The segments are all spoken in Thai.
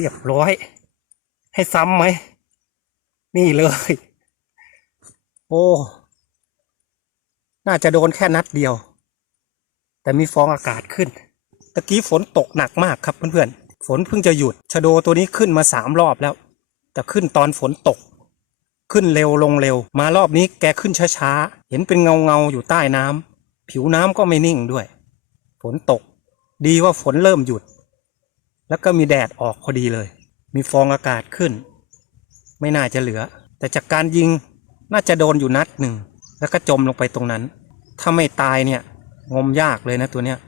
เรียบร้อย ให้ซ้ำไหม นี่เลย โอ้ น่าจะโดนแค่นัดเดียว แต่มีฟองอากาศขึ้น ตะกี้ฝนตกหนักมากครับเพื่อนๆ ฝนเพิ่งจะหยุด ชะโดตัวนี้ขึ้นมาสามรอบแล้ว แต่ขึ้นตอนฝนตก ขึ้นเร็วลงเร็ว มารอบนี้แกขึ้นช้าๆ เห็นเป็นเงาเงาๆอยู่ใต้น้ำ ผิวน้ำก็ไม่นิ่งด้วย ฝนตก ดีว่าฝนเริ่มหยุด แล้วก็มีแดดออกพอดีเลย มีฟองอากาศขึ้น ไม่น่าจะเหลือ แต่จากการยิงน่าจะโดนอยู่นัดหนึ่ง แล้วก็จมลงไปตรงนั้น ถ้าไม่ตายเนี่ย งมยากเลยนะตัวเนี้ย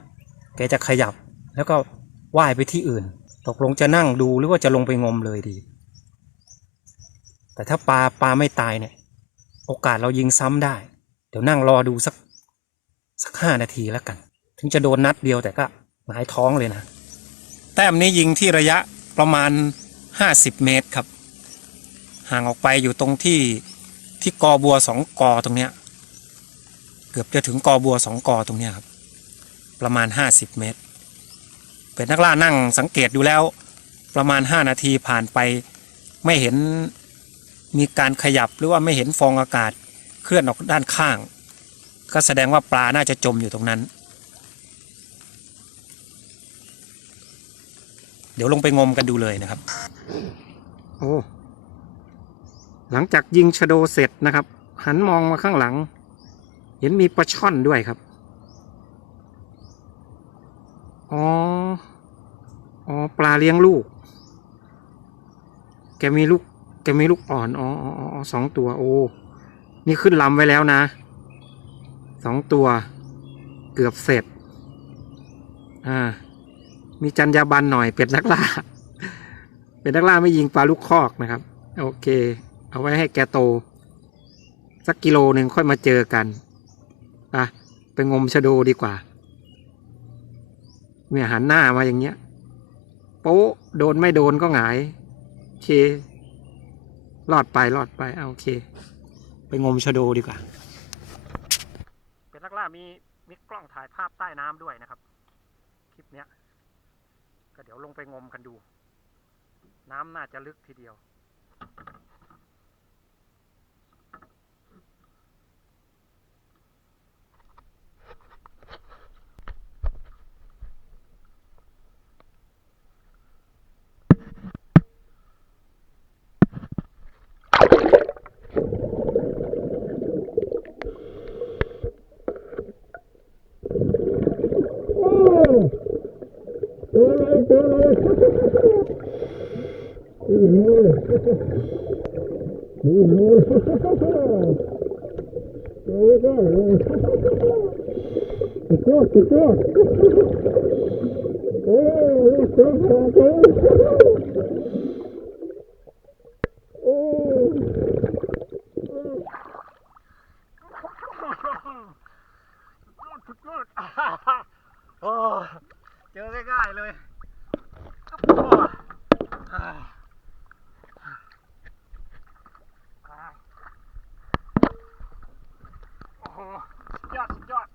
แกจะขยับแล้วก็ว่ายไปที่อื่น ตกลงจะนั่งดูหรือว่าจะลงไปงมเลยดี แต่ถ้าปลาปลาไม่ตายเนี่ย โอกาสเรายิงซ้ำได้ เดี๋ยวนั่งรอดูสักสักห้านาทีแล้วกัน ถึงจะโดนนัดเดียวแต่ก็หงายท้องเลยนะ แต้มนี้ยิงที่ระยะประมาณ 50 เมตรครับ ห่างออกไปอยู่ตรงที่ที่กอบัวสองกอตรงเนี้ยเกือบจะถึงกอบัวสองกอตรงเนี้ยครับ ประมาณ 50 เมตร เป็นนักล่านั่งสังเกตดูแล้ว ประมาณ 5 นาทีผ่านไปไม่เห็นมีการขยับหรือว่าไม่เห็นฟองอากาศเคลื่อนออกด้านข้าง ก็แสดงว่าปลาน่าจะจมอยู่ตรงนั้น เดี๋ยวลงไปงมกันดูเลยนะครับ โอ้ หลังจากยิงชโดเสร็จนะครับ หันมองมาข้างหลัง เห็นมีปลาช่อนด้วยครับ อ๋อ อ๋อ ปลาเลี้ยงลูก แกมีลูก แกมีลูกอ่อน อ๋ออ๋ออ๋อสองตัว โอ้ นี่ขึ้นลำไว้แล้วนะ สองตัว เกือบเสร็จ อ่า มีจรรยาบรรณหน่อยเป็ดนักล่า เป็ดนักล่าไม่ยิงปลาลูกคอกนะครับ โอเค เอาไว้ให้แกโต สักกิโลหนึ่งค่อยมาเจอกันไปไปงมชะโดดีกว่า เนี่ยหันหน้ามาอย่างเงี้ย โป๊ะโดนไม่โดนก็หงาย โอเค รอดไปรอดไปเอาโอเค ไปงมชะโดดีกว่า เป็นนักล่ามีมีกล้องถ่ายภาพใต้น้ำด้วยนะครับ คลิปเนี้ย ก็เดี๋ยวลงไปงมกันดู น้ำน่าจะลึกทีเดียว โอ้ยเจอเลยเจอเลยนี่นี่ นี่นี่เจอก็เลยสุดยอดสุดยอดโอ้ยสุดยอดเลยโอ้ยสุดยอดโอ้เจอง่ายๆเลยโอ้โอ้โหสุดยอดสุดยอด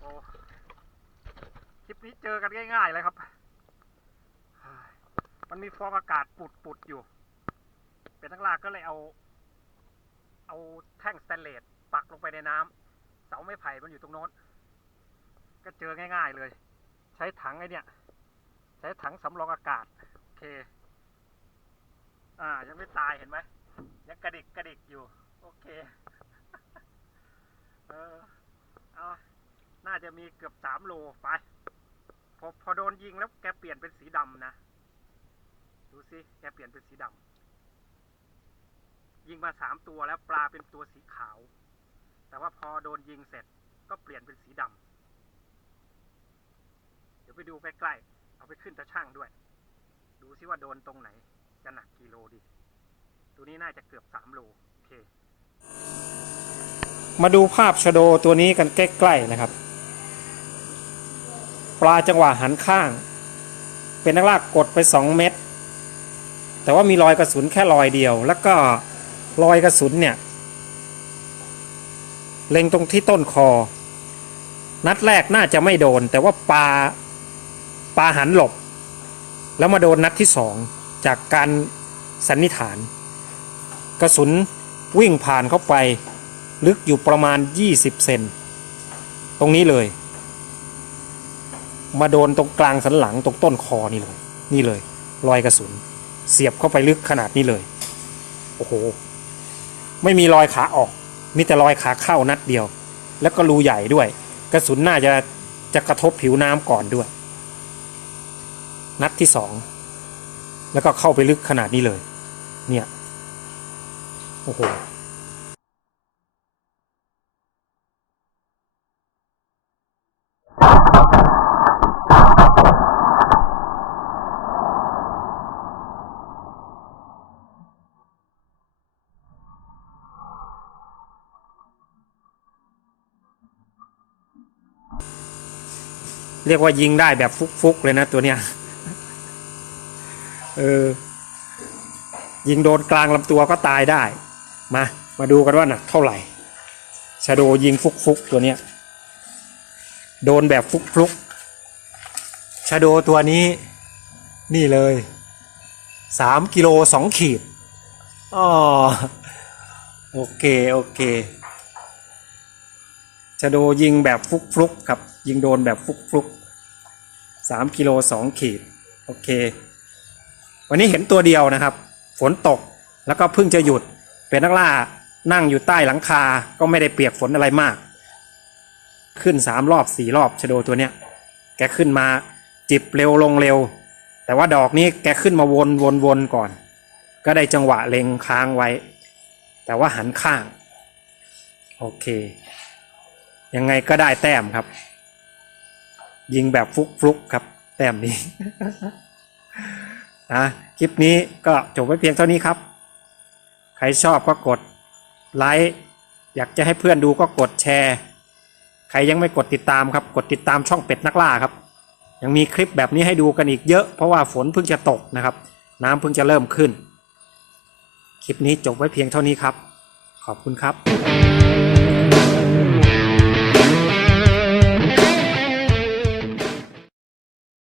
โอ้คลิปนี้เจอ กันง่ายๆเลยครับ มันมีฟองอากาศปุดๆอยู่ เป็นนักล่าก็เลยเอา เอาแท่งสแตนเลสปักลงไปในน้ำเสาไม้ไผ่มันอยู่ตรงโน้น ก็เจอง่ายๆเลย ใช้ถังไอ้เนี่ย ใช้ถังสำรองอากาศ โอเค อ่า ยังไม่ตายเห็นไหมยังกระดิกกระดิกอยู่ โอเค เออ เอาน่าจะมีเกือบสามโลไป พอพอโดนยิงแล้วแกเปลี่ยนเป็นสีดำนะ ดูสิแกเปลี่ยนเป็นสีดำยิงมาสามตัวแล้วปลาเป็นตัวสีขาว แต่ว่าพอโดนยิงเสร็จก็เปลี่ยนเป็นสีดำเดี๋ยวไปดูใกล้ๆเอาไปขึ้นตะช่างด้วย ดูซิว่าโดนตรงไหน จะหนักกี่โลดี ตัวนี้น่าจะเกือบสามโลโอเคมาดูภาพชโดตัวนี้กันใกล้ๆนะครับ ปลาจังหวะหันข้าง เป็นนักลากกดไป 2 เม็ดแต่ว่ามีรอยกระสุนแค่รอยเดียว แล้วก็รอยกระสุนเนี่ย เล็งตรงที่ต้นคอ นัดแรกน่าจะไม่โดน แต่ว่าปลาปลาหันหลบ แล้วมาโดนนัดที่สองจากการสันนิษฐาน กระสุนวิ่งผ่านเข้าไป ลึกอยู่ประมาณ 20 เซนตรงนี้เลย มาโดนตรงกลางสันหลังตรงต้นคอนี่เลย นี่เลย รอยกระสุน เสียบเข้าไปลึกขนาดนี้เลย โอ้โห ไม่มีรอยขาออก มีแต่รอยขาเข้านัดเดียว แล้วก็รูใหญ่ด้วย กระสุนน่าจะจะกระทบผิวน้ำก่อนด้วย นัดที่สองแล้วก็เข้าไปลึกขนาดนี้เลย เนี่ย โอ้โห เรียกว่ายิงได้แบบฟุกๆเลยนะตัวเนี้ยเออยิงโดนกลางลำตัวก็ตายได้ มา มาดูกันว่าหนักเท่าไหร่ชาโดยิงฟุกๆตัวเนี้ยโดนแบบฟุกๆชาโดตัวนี้นี่เลยสามกิโลสองขีดอ๋อโอเค โอเคชาโดยิงแบบฟุกๆครับ ยิงโดนแบบฟุกๆ สามกิโลสองขีดโอเค วันนี้เห็นตัวเดียวนะครับ ฝนตกแล้วก็เพิ่งจะหยุดเป็นนักล่านั่งอยู่ใต้หลังคาก็ไม่ได้เปียกฝนอะไรมาก ขึ้นสามรอบสี่รอบชะโดตัวเนี้ย แกขึ้นมาจิบเร็วลงเร็ว แต่ว่าดอกนี้แกขึ้นมาวนวนวนก่อน ก็ได้จังหวะเล็งค้างไว้ แต่ว่าหันข้าง โอเค ยังไงก็ได้แต้มครับ ยิงแบบฟุกฟุกๆครับ แต้มนี้นะคลิปนี้ก็จบไว้เพียงเท่านี้ครับ ใครชอบก็กดไลค์อยากจะให้เพื่อนดูก็กดแชร์ ใครยังไม่กดติดตามครับ กดติดตามช่องเป็ดนักล่าครับ ยังมีคลิปแบบนี้ให้ดูกันอีกเยอะ เพราะว่าฝนเพิ่งจะตกนะครับ น้ำเพิ่งจะเริ่มขึ้น คลิปนี้จบไว้เพียงเท่านี้ครับ ขอบคุณครับ